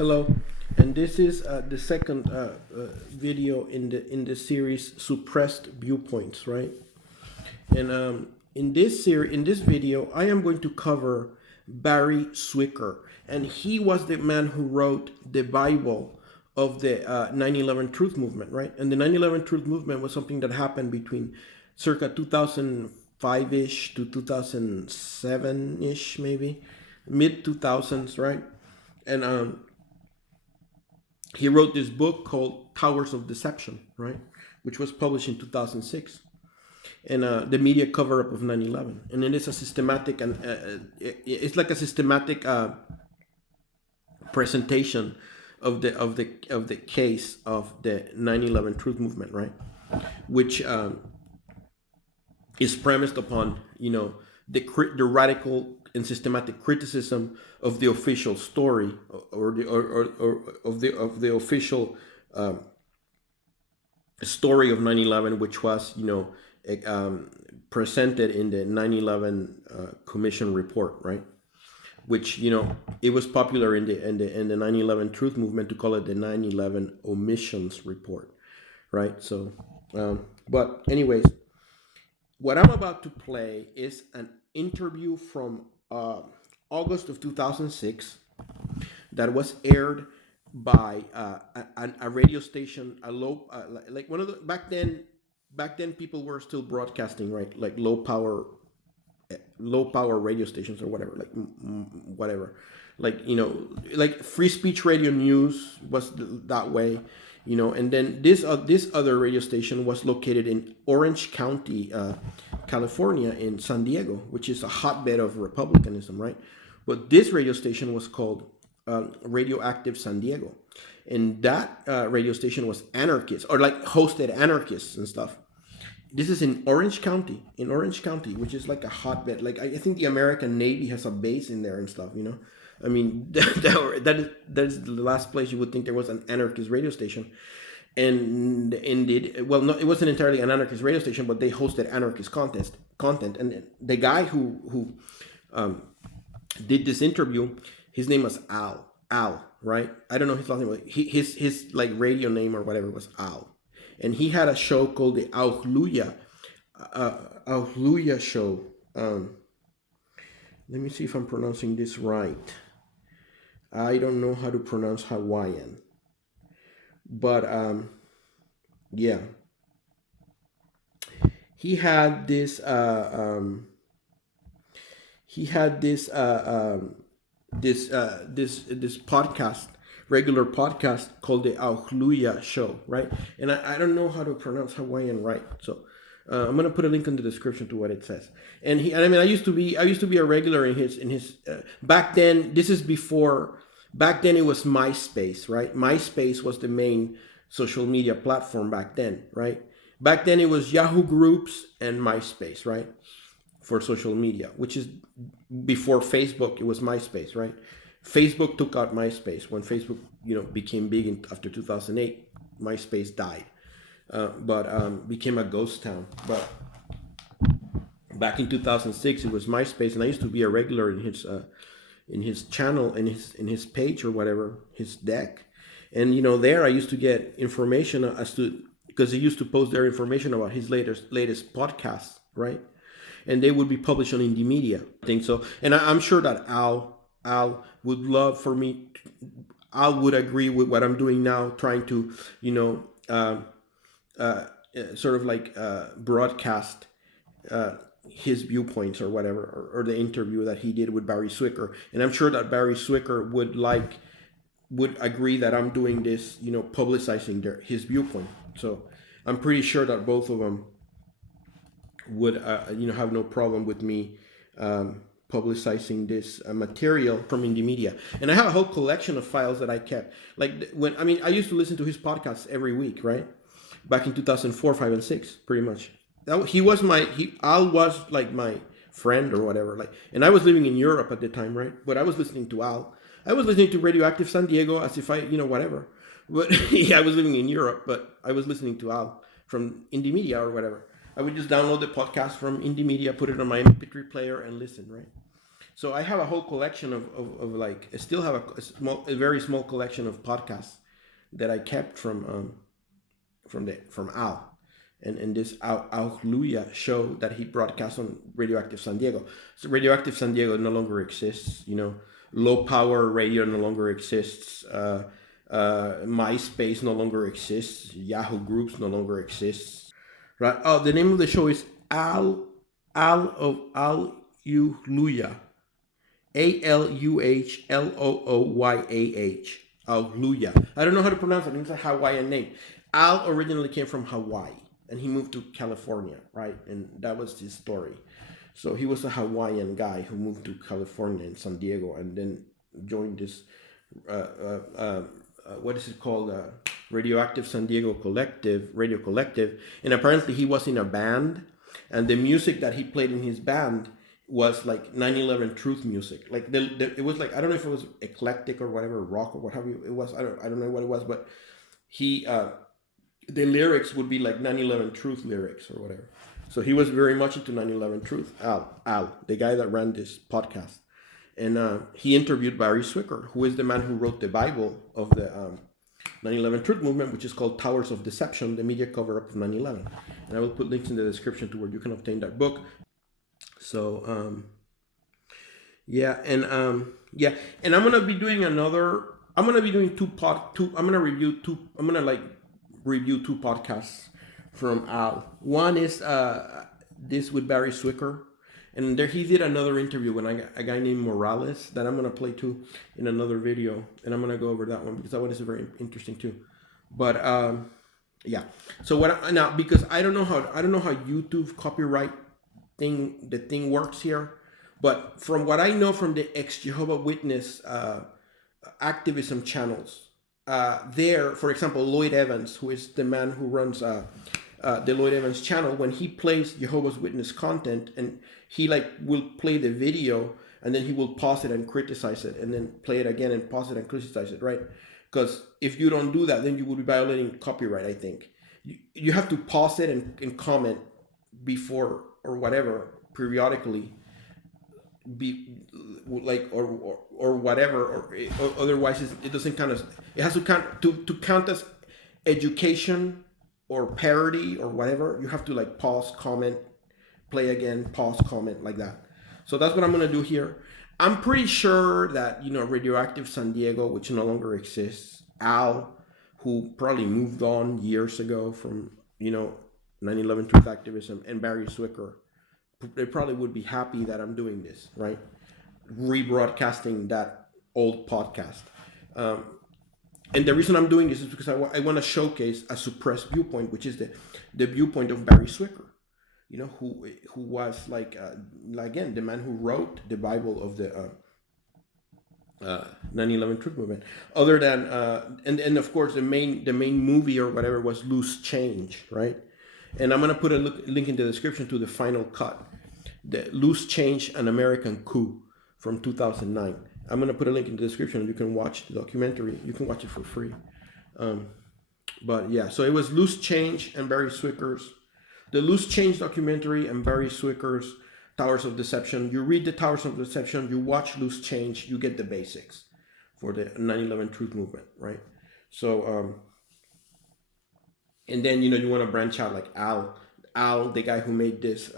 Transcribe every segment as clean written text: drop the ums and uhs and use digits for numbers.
Hello, and this is the second video in the series Suppressed Viewpoints, right? And in this video, I am going to cover Barry Swicker, and he was the man who wrote the Bible of the 9/11 Truth Movement, right? And the 9/11 Truth Movement was something that happened between circa 2005-ish to 2007-ish, maybe mid 2000s, right? And he wrote this book called Towers of Deception, right, which was published in 2006, and the media cover-up of 9/11. And it is a systematic, and it's like a systematic presentation of the case of the 9/11 Truth Movement, right, which is premised upon the radical and systematic criticism of the official story or the official story of 9/11, which was presented in the 9/11 Commission report, right? Which it was popular in the 9/11 Truth Movement to call it the 9/11 Omissions Report, right? So, but anyways, what I'm about to play is an interview from August of 2006 that was aired by a radio station, a low like one of the back then people were still broadcasting, right, like low power radio stations or whatever, like whatever, like like Free Speech Radio News was that way, and then this other radio station was located in Orange County, California, in San Diego, which is a hotbed of republicanism, right? But this radio station was called Radioactive San Diego, and that radio station was anarchist, or like hosted anarchists and stuff. This is in Orange County, which is like a hotbed. Like I think the American Navy has a base in there and stuff. I mean, that is the last place you would think there was an anarchist radio station. And indeed, well, no, it wasn't entirely an anarchist radio station, but they hosted anarchist content. And the guy who did this interview, his name was Al, right? I don't know his last name, but his like radio name or whatever was Al, and he had a show called the Auchluya show. Let me see if I'm pronouncing this right. I don't know how to pronounce Hawaiian. But yeah, he had this podcast, regular podcast called the Auchluya show, right? And I don't know how to pronounce Hawaiian right, so I'm gonna put a link in the description to what it says. And I used to be a regular in his back then. This is before. Back then it was MySpace, right? MySpace was the main social media platform back then, right? Back then it was Yahoo Groups and MySpace, right? For social media, which is before Facebook. It was MySpace, right? Facebook took out MySpace when Facebook, became big after 2008. MySpace died, but became a ghost town. But back in 2006, it was MySpace, and I used to be a regular in his channel, in his page or whatever, his deck. And there I used to get information as to, because he used to post their information about his latest podcasts, right? And they would be published on Indie Media, I think so. And I'm sure that Al would love for me. Al would agree with what I'm doing now, trying to sort of like broadcast his viewpoints or whatever, or the interview that he did with Barry Swicker. And I'm sure that Barry Swicker would agree that I'm doing this, publicizing his viewpoint. So I'm pretty sure that both of them would have no problem with me publicizing this material from Indie Media. And I have a whole collection of files that I kept. Like I used to listen to his podcasts every week, right? Back in 2004, 5, and 6, pretty much. Al was like my friend or whatever. Like, and I was living in Europe at the time, right? But I was listening to Al. I was listening to Radioactive San Diego as if I, whatever. But yeah, I was living in Europe, but I was listening to Al from Indie Media or whatever. I would just download the podcast from Indie Media, put it on my MP3 player, and listen, right? So I have a whole collection of like, I still have a very small collection of podcasts that I kept from Al. And this Hallelujah show that he broadcast on Radioactive San Diego. So Radioactive San Diego no longer exists. Low power radio no longer exists. MySpace no longer exists. Yahoo Groups no longer exists. Right? Oh, the name of the show is Hallelujah. Aluhlooyah. Hallelujah. I don't know how to pronounce it. It's a Hawaiian name. Al originally came from Hawaii, and he moved to California, right? And that was his story. So he was a Hawaiian guy who moved to California in San Diego, and then joined this what is it called? Radioactive San Diego Radio Collective. And apparently he was in a band, and the music that he played in his band was like 9/11 truth music. Like it was like, I don't know if it was eclectic or whatever, rock or what have you. It was, I don't know what it was, but he the lyrics would be like 9/11 truth lyrics or whatever. So he was very much into 9/11 truth. Al, the guy that ran this podcast. And he interviewed Barry Swicker, who is the man who wrote the Bible of the 9/11 Truth Movement, which is called Towers of Deception, the media cover-up of 9/11. And I will put links in the description to where you can obtain that book. So, and I'm gonna be doing I'm gonna review two podcasts from Al. One is this with Barry Swicker. And there he did another interview with a guy named Morales that I'm gonna play too in another video, and I'm gonna go over that one because that one is very interesting too. But yeah. So because I don't know how YouTube copyright thing works here, but from what I know from the ex-Jehovah Witness activism channels, for example, Lloyd Evans, who is the man who runs the Lloyd Evans channel, when he plays Jehovah's Witness content, and he will play the video and then he will pause it and criticize it, and then play it again and pause it and criticize it, right? Because if you don't do that, then you would be violating copyright. I think you have to pause it and comment before or whatever periodically, or whatever, or otherwise it doesn't count as, it has to count to count as education or parody or whatever. You have to pause, comment, play again, pause, comment, like that. So that's what I'm gonna do here. I'm pretty sure that Radioactive San Diego, which no longer exists, Al, who probably moved on years ago from 9/11 truth activism, and Barry Swicker, they probably would be happy that I'm doing this, right? Rebroadcasting that old podcast. And the reason I'm doing this is because I want to showcase a suppressed viewpoint, which is the viewpoint of Barry Swicker, who was again, the man who wrote the Bible of the 9/11 Truth Movement. Other than and of course the main movie or whatever was Loose Change, right? And I'm gonna put a link in the description to the final cut, the Loose Change: An American Coup from 2009. I'm gonna put a link in the description. You can watch the documentary. You can watch it for free. But yeah, so it was Loose Change and Barry Swicker's, the Loose Change documentary and Barry Swicker's Towers of Deception. You read the Towers of Deception, you watch Loose Change, you get the basics for the 9/11 Truth Movement, right? So, and then you want to branch out, like Al, the guy who made this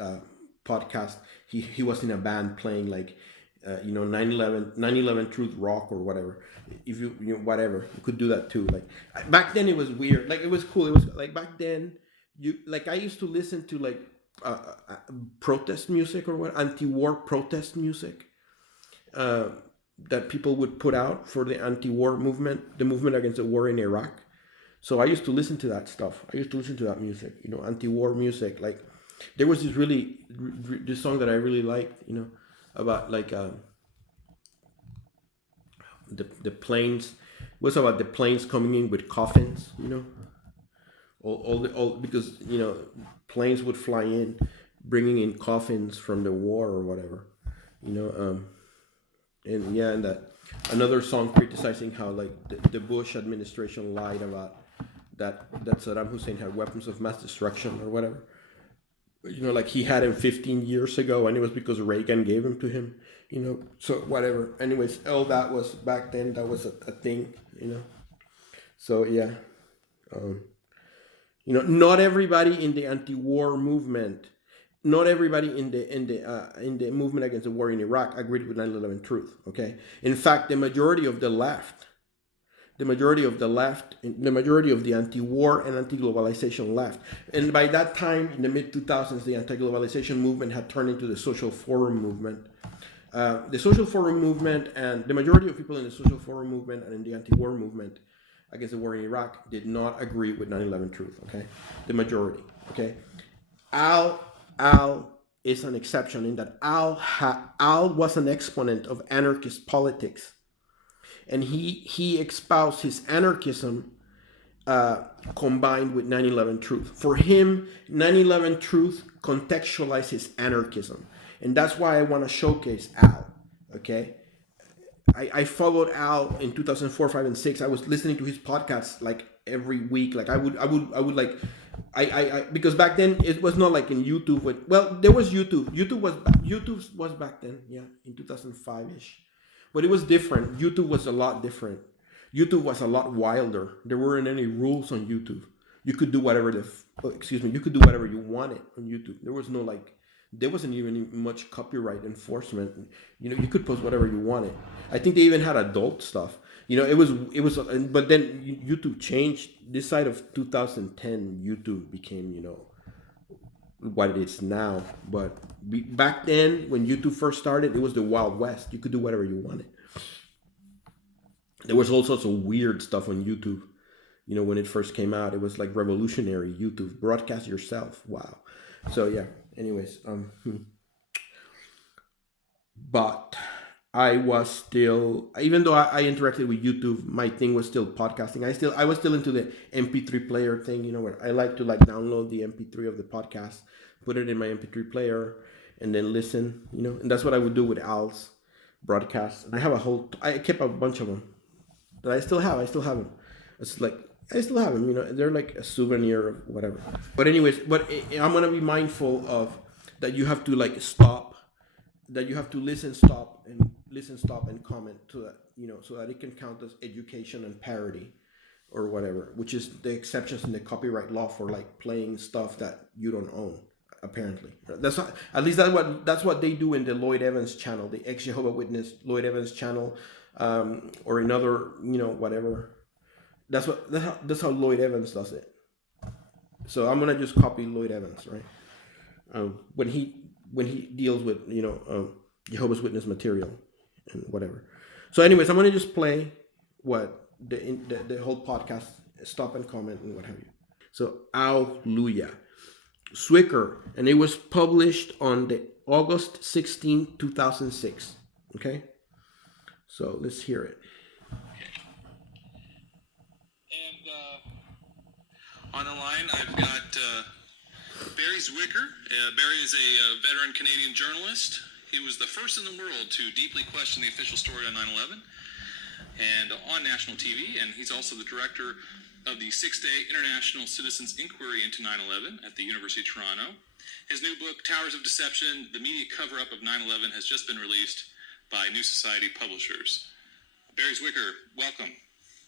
podcast. He was in a band playing 9/11 Truth rock or whatever. If you whatever, you could do that too. Back then it was weird. It was cool. It was back then I used to listen to protest music or what, anti-war protest music that people would put out for the anti-war movement, the movement against the war in Iraq. So I used to listen to that stuff. I used to listen to that music, anti-war music. There was this song that I really liked, about the planes. It was about the planes coming in with coffins, all because planes would fly in, bringing in coffins from the war or whatever, and that another song criticizing how the Bush administration lied about that Saddam Hussein had weapons of mass destruction or whatever. like he had him 15 years ago, and it was because Reagan gave him to him, so whatever. Anyways, all that was back then, that was a thing, so yeah. Not everybody in the anti-war movement, not everybody in the movement against the war in Iraq agreed with 9/11 truth. Okay, in fact, the majority of the left, the majority of the anti-war and anti-globalization left, and by that time in the mid 2000s, the anti-globalization movement had turned into the social forum movement. The social forum movement and the majority of people in the social forum movement and in the anti-war movement against the war in Iraq did not agree with 9/11 truth. Okay, the majority. Okay, Al is an exception in that Al was an exponent of anarchist politics, and he espoused his anarchism combined with 9/11 truth. For him, 9/11 truth contextualized his anarchism, and that's why I want to showcase Al. Okay. I followed Al in 2004, 5, and 6. I was listening to his podcasts like every week. Like I would like, I because back then it was not like in YouTube. There was YouTube. YouTube was back then, yeah, in 2005-ish. But it was different. YouTube was a lot different. YouTube was a lot wilder. There weren't any rules on YouTube. You could do whatever you could do whatever you wanted on YouTube. There wasn't even much copyright enforcement. You could post whatever you wanted. I think they even had adult stuff. It was, but then YouTube changed. This side of 2010, YouTube became, what it is now. But back then, when YouTube first started, it was the Wild West. You could do whatever you wanted. There was all sorts of weird stuff on YouTube. When it first came out, it was like revolutionary. YouTube, broadcast yourself. Wow. So yeah. Anyways, but I was still, even though I interacted with YouTube, my thing was still podcasting. I was still into the MP3 player thing, where I like to download the MP3 of the podcast, put it in my MP3 player, and then listen, and that's what I would do with Al's broadcasts. And I kept a bunch of them that I still have them. It's like, I still have them, they're like a souvenir of whatever. But anyways, I'm going to be mindful of that you have to stop, that you have to listen, stop, and comment to that, so that it can count as education and parody or whatever, which is the exceptions in the copyright law for playing stuff that you don't own, apparently. That's not, at least that's what they do in the Lloyd Evans channel, the ex-Jehovah's Witness Lloyd Evans channel, or another, whatever. That's how Lloyd Evans does it. So I'm gonna just copy Lloyd Evans, right? When he deals with Jehovah's Witness material and whatever. So anyways, I'm gonna just play what the whole podcast, stop and comment and what have you. So Alleluia, Zwicker, and it was published on the August 16, 2006. Okay, so let's hear it. On the line, I've got Barry Zwicker. Barry is a veteran Canadian journalist. He was the first in the world to deeply question the official story on 9/11 and on national TV, and he's also the director of the 6-day International Citizens Inquiry into 9/11 at the University of Toronto. His new book, Towers of Deception, The Media Cover-Up of 9/11, has just been released by New Society Publishers. Barry Zwicker, welcome.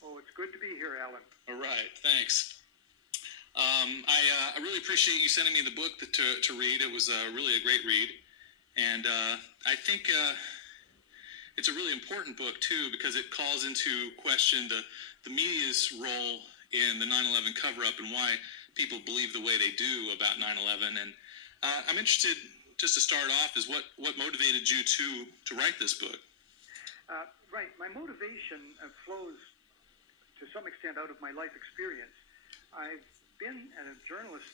Oh, it's good to be here, Alan. All right, thanks. I really appreciate you sending me the book to read. It was really a great read. And I think it's a really important book, too, because it calls into question the media's role in the 9/11 cover-up and why people believe the way they do about 9/11. And I'm interested, just to start off, is what motivated you to write this book? Right. My motivation flows, to some extent, out of my life experience. I've been a journalist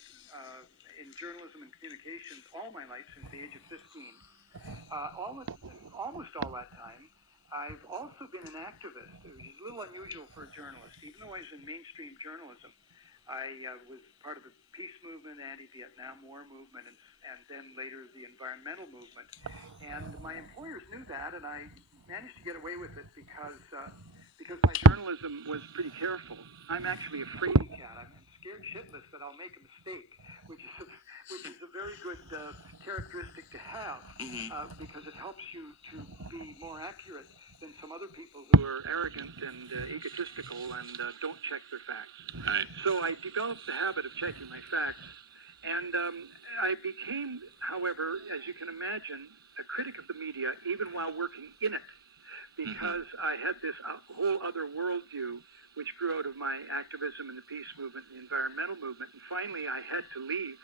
in journalism and communications all my life since the age of 15. Almost all that time, I've also been an activist, which is a little unusual for a journalist. Even though I was in mainstream journalism, I was part of the peace movement, anti-Vietnam War movement, and then later the environmental movement. And my employers knew that, and I managed to get away with it because my journalism was pretty careful. I'm actually a fraidy cat. I'm scared shitless that I'll make a mistake, which is which is a very good characteristic to have because it helps you to be more accurate than some other people who are arrogant and egotistical and don't check their facts. Right. So I developed the habit of checking my facts, and I became, however, as you can imagine, a critic of the media even while working in it, because I had this whole other worldview which grew out of my activism in the peace movement and the environmental movement. And finally, I had to leave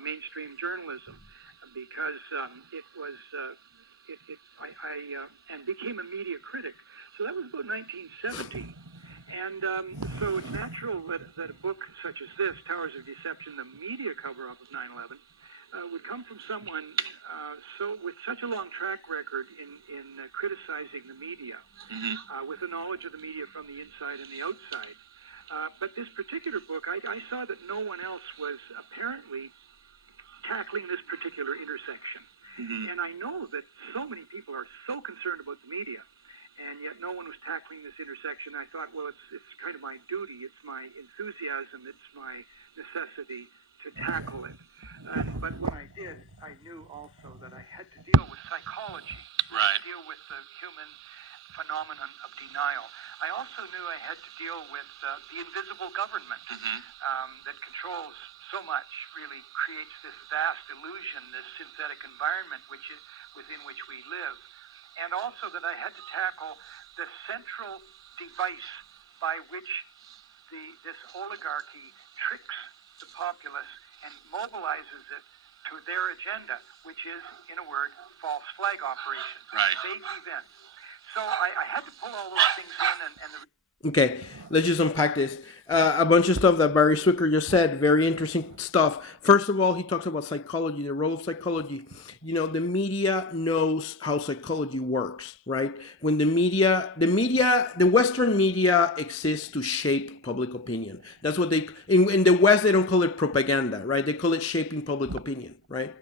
mainstream journalism because it was, and became a media critic. So that was about 1970. And so it's natural that a book such as this, Towers of Deception, the media cover-up of 9/11, would come from someone so with such a long track record in criticizing the media, with a knowledge of the media from the inside and the outside. But this particular book, I saw that no one else was apparently tackling this particular intersection. And I know that so many people are so concerned about the media, and yet no one was tackling this intersection. I thought, well, it's kind of my duty, it's my enthusiasm, it's my necessity to tackle it. But when I did, I knew also that I had to deal with psychology, Right. deal with the human phenomenon of denial. I also knew I had to deal with the invisible government that controls so much, really creates this vast illusion, this synthetic environment within which we live. And also that I had to tackle the central device by which this oligarchy tricks the populace and mobilizes it to their agenda, which is, in a word, false flag operations, Right. fake events. So I had to pull all those things in, and the Okay, let's just unpack this. A bunch of stuff that Barry Swicker just said, very interesting stuff. First of all, he talks about psychology, the role of psychology. You know, the media knows how psychology works, right? When the Western media exists to shape public opinion. That's what in the West, they don't call it propaganda, right? They call it shaping public opinion, right?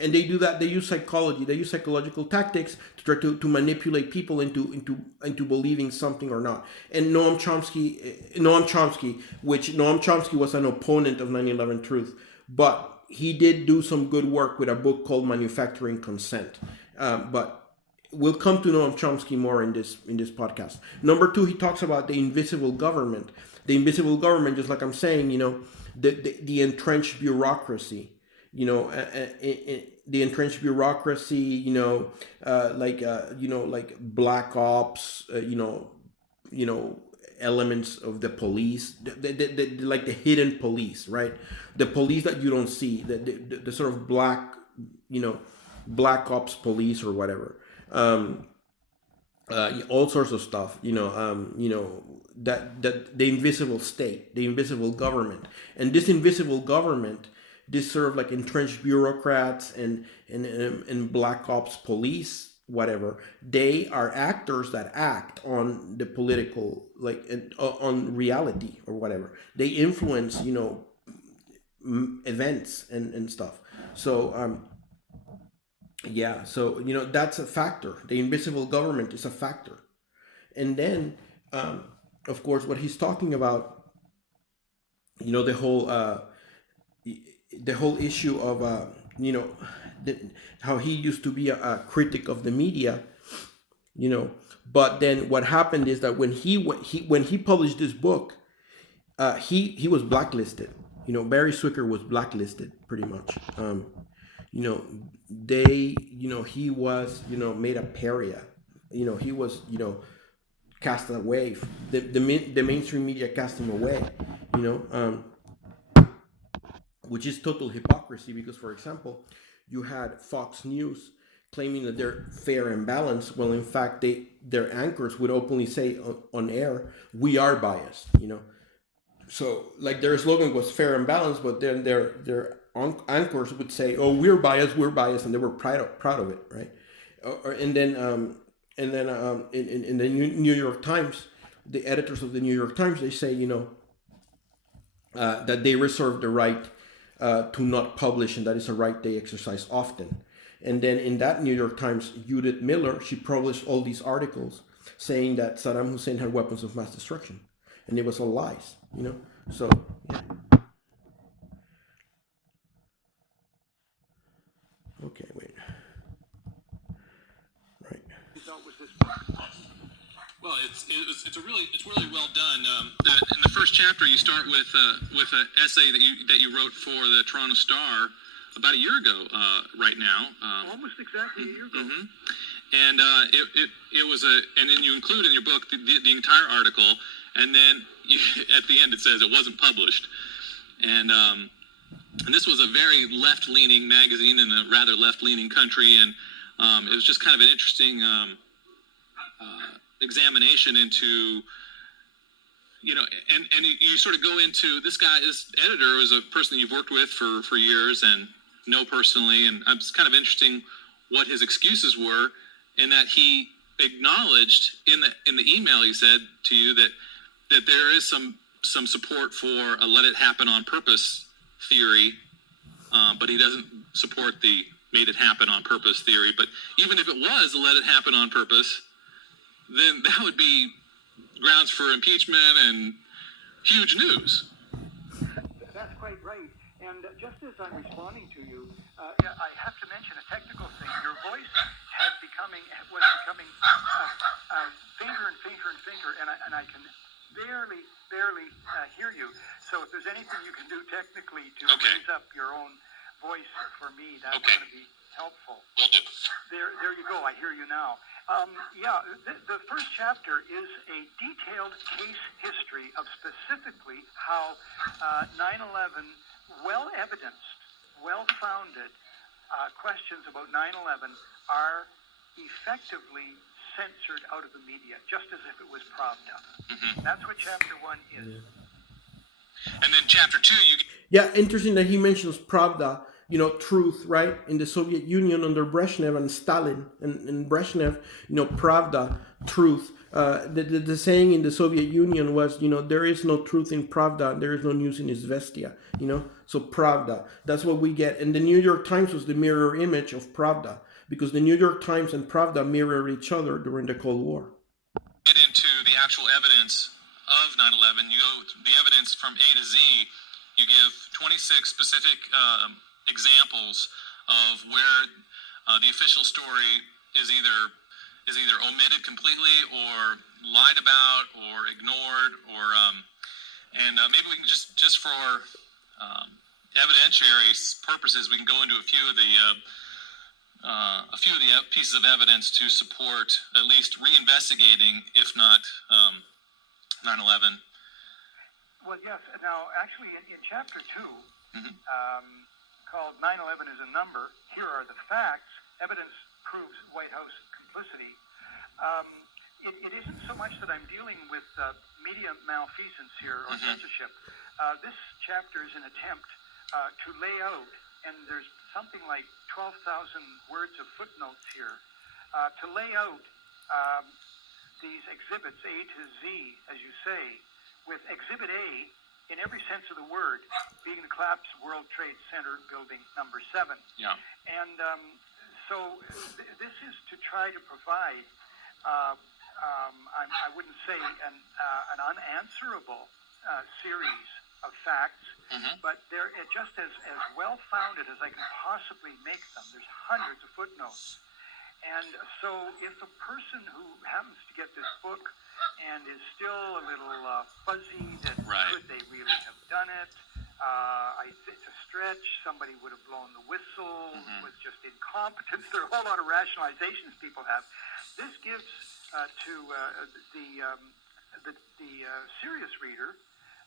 And they do that. They use psychology. They use psychological tactics to try to manipulate people into believing something or not. And Noam Chomsky, which Noam Chomsky was an opponent of 9/11 Truth, but he did do some good work with a book called Manufacturing Consent. But we'll come to Noam Chomsky more in this podcast. Number two, he talks about the invisible government. The invisible government, just like I'm saying, you know, the entrenched bureaucracy. You know, the entrenched bureaucracy, you know, like black ops, elements of the police, like the hidden police, right? The police that you don't see, the sort of black ops police or whatever, all sorts of stuff, that the invisible state, the invisible government, and this invisible government. This sort of like entrenched bureaucrats and black ops police, whatever, they are actors that act on the political, like on reality or whatever. They influence, events and stuff. So, so, that's a factor. The invisible government is a factor. And then, of course, what he's talking about, the whole issue of how he used to be a critic of the media, but then what happened is that when he published this book, he was blacklisted. Barry Swicker was blacklisted pretty much. He was made a pariah. He was cast away. The mainstream media cast him away. Which is total hypocrisy because, for example, you had Fox News claiming that they're fair and balanced. Well, in fact, their anchors would openly say on air, "We are biased." So like their slogan was "fair and balanced," but then their anchors would say, "Oh, we're biased," and they were proud of it, right? And then in the New York Times, the editors of the New York Times, they say, that they reserve the right to not publish, and that is a right they exercise often. And then in that New York Times, Judith Miller, she published all these articles saying that Saddam Hussein had weapons of mass destruction, and it was all lies, So yeah. felt was this book? Well, it's really well done. In the first chapter, you start with an essay that you wrote for the Toronto Star about a year ago, right now. Almost exactly a year ago. Mm-hmm. And it was and then you include in your book the entire article, and then at the end it says it wasn't published, and this was a very left-leaning magazine in a rather left-leaning country, and it was just kind of an interesting examination into, and you sort of go into this editor is a person that you've worked with for years and know personally, and it's kind of interesting what his excuses were, in that he acknowledged in the email he said to you that there is some support for a let it happen on purpose theory, but he doesn't support the made it happen on purpose theory. But even if it was a let it happen on purpose, then that would be grounds for impeachment and huge news. That's quite right. And just as I'm responding to you, I have to mention a technical thing. Your voice was becoming fainter and fainter and fainter, and I can barely hear you. So if there's anything you can do technically to raise up your own voice for me, that's going to be helpful. Will do. There you go. I hear you now. The first chapter is a detailed case history of specifically how 9/11, well-evidenced, well-founded questions about 9/11 are effectively censored out of the media, just as if it was Pravda. Mm-hmm. That's what chapter 1 is. Yeah. And then chapter 2, Interesting that he mentions Pravda, truth, right? In the Soviet Union under Brezhnev and Stalin and Brezhnev, Pravda, truth. The saying in the Soviet Union was, there is no truth in Pravda, there is no news in Izvestia, so Pravda. That's what we get. And the New York Times was the mirror image of Pravda, because the New York Times and Pravda mirrored each other during the Cold War. Get into the actual evidence of 9/11. You go the evidence from A to Z. You give 26 specific examples of where the official story is either omitted completely or lied about or ignored, or and maybe we can just for evidentiary purposes, we can go into a few of the pieces of evidence to support at least reinvestigating, if not 9/11. Well, yes. Now, actually, in chapter 2, called 9/11 is a number, here are the facts, evidence proves White House complicity. It isn't so much that I'm dealing with media malfeasance here or censorship. This chapter is an attempt to lay out, and there's something like 12,000 words of footnotes here, to lay out these exhibits A to Z, as you say, with Exhibit A, in every sense of the word, being the collapsed World Trade Center building number 7. Yeah. And so this is to try to provide, I wouldn't say an unanswerable series of facts, but they're just as well-founded as I can possibly make them. There's hundreds of footnotes. And so if a person who happens to get this book and is still a little fuzzy that could they really have done it, it's a stretch, somebody would have blown the whistle, was just incompetence. There are a whole lot of rationalizations people have. This gives to the serious reader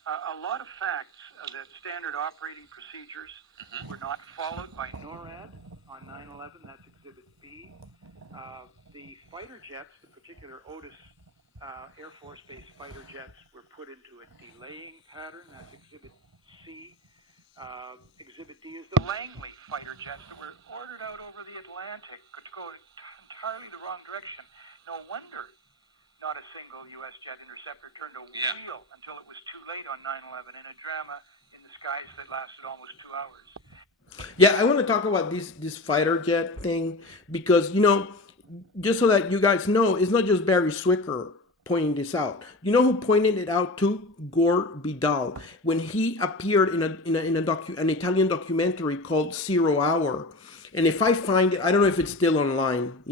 a lot of facts that standard operating procedures were not followed by NORAD on 9/11. That's Exhibit B. The fighter jets, the particular Otis Air Force-based fighter jets, were put into a delaying pattern. That's Exhibit C. Exhibit D is the Langley fighter jets that were ordered out over the Atlantic to go entirely the wrong direction. No wonder not a single U.S. jet interceptor turned a wheel until it was too late on 9/11 in a drama in the skies that lasted almost 2 hours. Yeah, I want to talk about this fighter jet thing because, just so that you guys know, it's not just Barry Zwicker pointing this out. You know who pointed it out too? Gore Vidal. When he appeared in an Italian documentary called 0 Hour, And if I find it, I don't know if it's still online.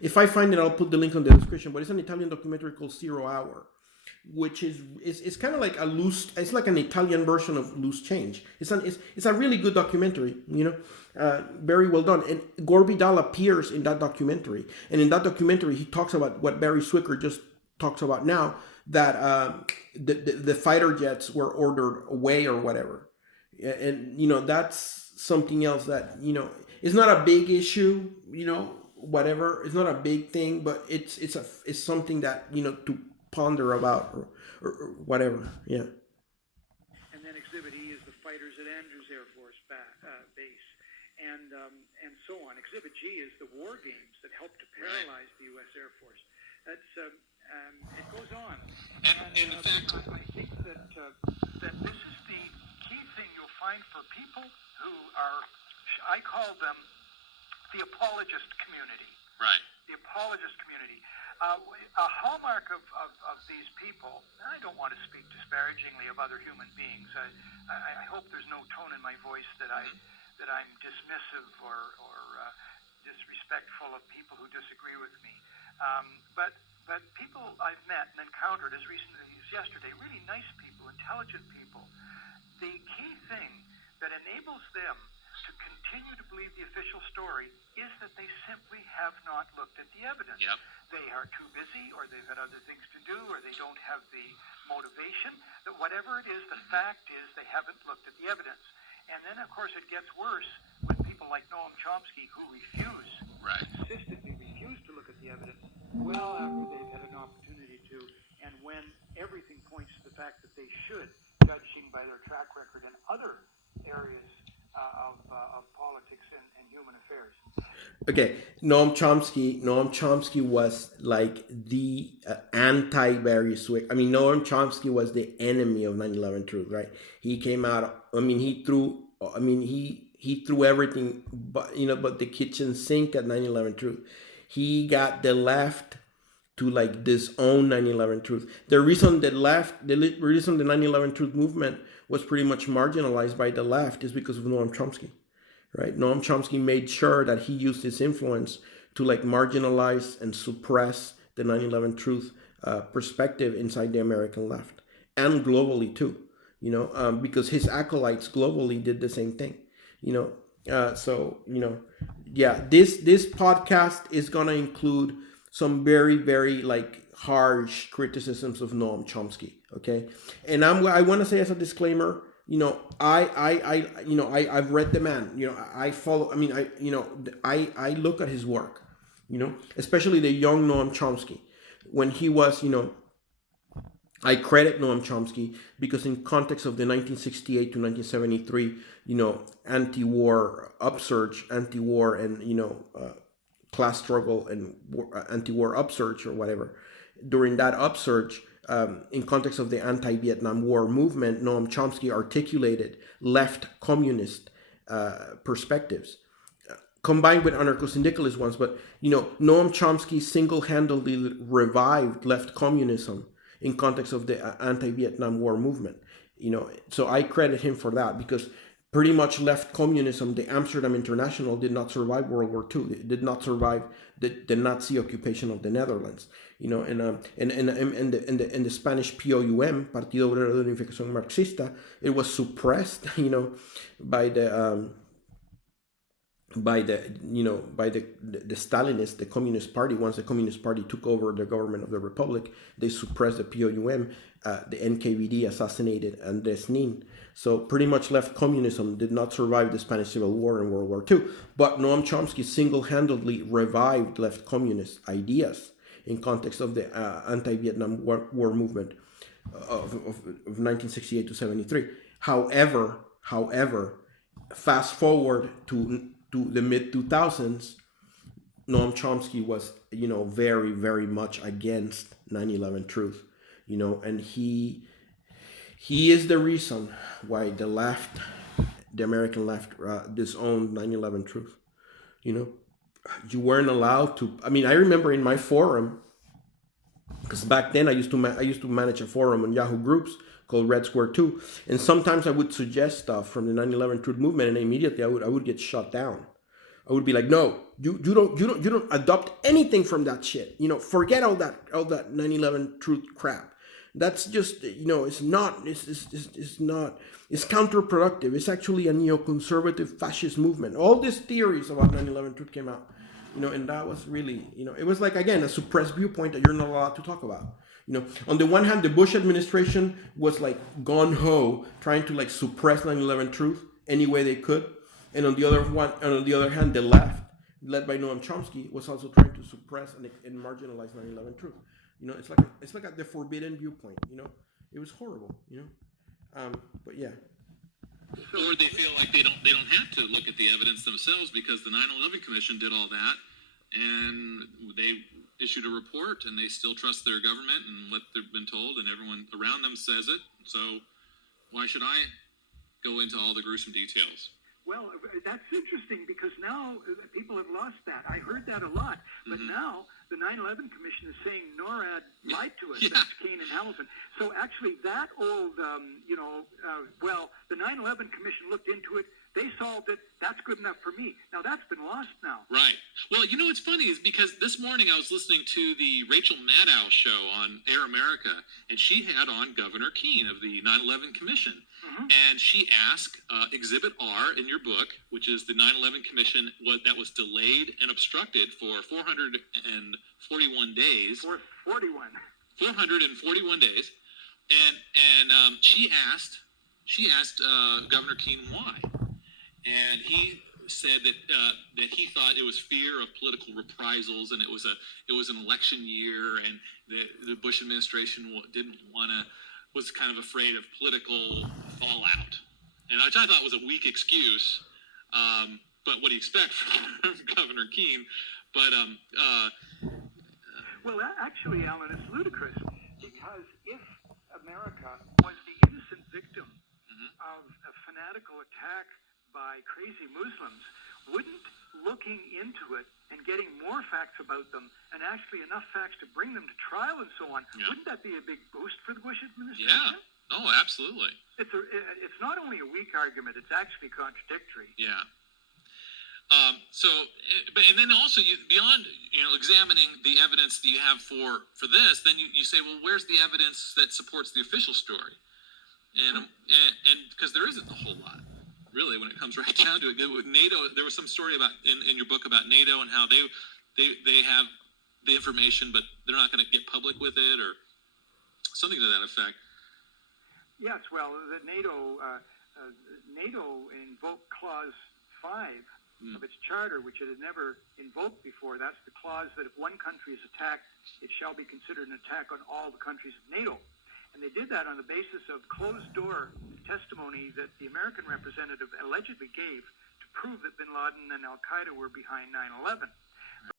If I find it, I'll put the link on the description. But it's an Italian documentary called 0 Hour, which is it's kind of like it's like an Italian version of Loose Change. It's a really good documentary. Very well done. And Gore Vidal appears in that documentary, and in that documentary he talks about what Barry Swicker just talks about now, that the fighter jets were ordered away or whatever, and that's something else that it's not a big issue, whatever. It's not a big thing, but it's something that to ponder about or whatever. Yeah. And then Exhibit E is the fighters at Andrews Air Force Base, and so on. Exhibit G is the war games that helped to paralyze the U.S. Air Force. That's it goes on. And in fact, I think that this is the key thing you'll find for people who are, I call them the apologist community. right. The apologist community. A hallmark of these people, and I don't want to speak disparagingly of other human beings. I hope there's no tone in my voice that I'm dismissive or disrespectful of people who disagree with me. But people I've met and encountered as recently as yesterday, really nice people, intelligent people, the key thing that enables them to continue to believe the official story is that they simply have not looked at the evidence. Yep. They are too busy, or they've had other things to do, or they don't have the motivation. That whatever it is, the fact is they haven't looked at the evidence. And then, of course, it gets worse with people like Noam Chomsky who consistently refuse to look at the evidence well after they've had an opportunity to, and when everything points to the fact that they should, judging by their track record in other areas of politics and human affairs. Okay, Noam Chomsky was like the anti-Barry Swick. I mean, Noam Chomsky was the enemy of 9/11 Truth, right? He came out. I mean, he threw everything, but the kitchen sink at 9/11 Truth. He got the left to like disown 9/11 Truth. The reason the 9/11 Truth movement was pretty much marginalized by the left is because of Noam Chomsky, right? Noam Chomsky made sure that he used his influence to like marginalize and suppress the 9/11 Truth perspective inside the American left and globally too, because his acolytes globally did the same thing, yeah, this podcast is gonna include some very, very like harsh criticisms of Noam Chomsky. Okay, and I want to say as a disclaimer, I've read the man. I follow. I mean, I look at his work. Especially the young Noam Chomsky when he was. I credit Noam Chomsky because in context of the 1968 to 1973, anti-war upsurge, anti-war and class struggle and anti-war upsurge or whatever. During that upsurge, in context of the anti-Vietnam War movement, Noam Chomsky articulated left communist perspectives, combined with anarcho-syndicalist ones. But Noam Chomsky single-handedly revived left communism in context of the anti-Vietnam War movement. So I credit him for that, because pretty much left communism, the Amsterdam International, did not survive World War II. It did not survive the Nazi occupation of the Netherlands. And the Spanish POUM, Partido Obrero de Unificación Marxista, it was suppressed, by the Stalinists, the Communist Party. Once the Communist Party took over the government of the Republic, they suppressed the POUM. The NKVD assassinated Andrés Nin. So pretty much left communism did not survive the Spanish Civil War and World War II. But Noam Chomsky single-handedly revived left communist ideas in context of the anti-Vietnam War movement of 1968 to 73. However, fast forward to the mid-2000s, Noam Chomsky was, very, very much against 9/11 Truth, and he is the reason why the left, the American left, disowned 9/11 Truth. You weren't allowed to. I mean, I remember in my forum, because back then I used to manage a forum on Yahoo Groups called Red Square 2, and sometimes I would suggest stuff from the 9/11 Truth movement, and immediately I would get shut down. I would be like, no, you don't adopt anything from that shit. You know, forget all that 9/11 truth crap. That's just, you know, it's counterproductive. It's actually a neoconservative fascist movement. All these theories about 9/11 truth came out, you know, and that was really, you know, it was like, again, a suppressed viewpoint that you're not allowed to talk about. You know, on the one hand, the Bush administration was like gung-ho, trying to like suppress 9/11 truth any way they could. And on the other hand, the left, led by Noam Chomsky, was also trying to suppress and marginalize 9/11 truth. You know, it's like the forbidden viewpoint. You know, it was horrible. You know, but yeah. Or they feel like they don't have to look at the evidence themselves because the 9/11 Commission did all that, and they issued a report, and they still trust their government and what they've been told, and everyone around them says it. So why should I go into all the gruesome details? Well, that's interesting because now people have lost that. I heard that a lot. But now the 9/11 Commission is saying NORAD lied to us. That's Kane and Hamilton. So actually that old, well, the 9/11 Commission looked into it. They solved it. That's good enough for me. Now that's been lost now. Right. Well, you know what's funny is because this morning I was listening to the Rachel Maddow show on Air America, and she had on Governor Keane of the 9/11 Commission. And she asked Exhibit R in your book, which is the 9/11 Commission that was delayed and obstructed for 441 days. 441 days. And she asked Governor Keane why. And he said that he thought it was fear of political reprisals, and it was an election year, and the Bush administration was kind of afraid of political fallout, and which I thought was a weak excuse. But what do you expect from Governor Keane? But well, actually, Alan, it's ludicrous because if America was the innocent victim of a fanatical attack by crazy Muslims, wouldn't looking into it and getting more facts about them and actually enough facts to bring them to trial and so on, wouldn't that be a big boost for the Bush administration? Yeah. Oh, absolutely. It's not only a weak argument; it's actually contradictory. Yeah. And then also beyond examining the evidence that you have for this, then you say, well, where's the evidence that supports the official story? And because there isn't a whole lot, really, when it comes right down to it. With NATO, there was some story about in your book about NATO and how they have the information, but they're not going to get public with it, or something to that effect. Yes, well, the NATO invoked Clause 5 of its charter, which it had never invoked before. That's the clause that if one country is attacked, it shall be considered an attack on all the countries of NATO. And they did that on the basis of closed-door testimony that the American representative allegedly gave to prove that bin Laden and al-Qaeda were behind 9/11.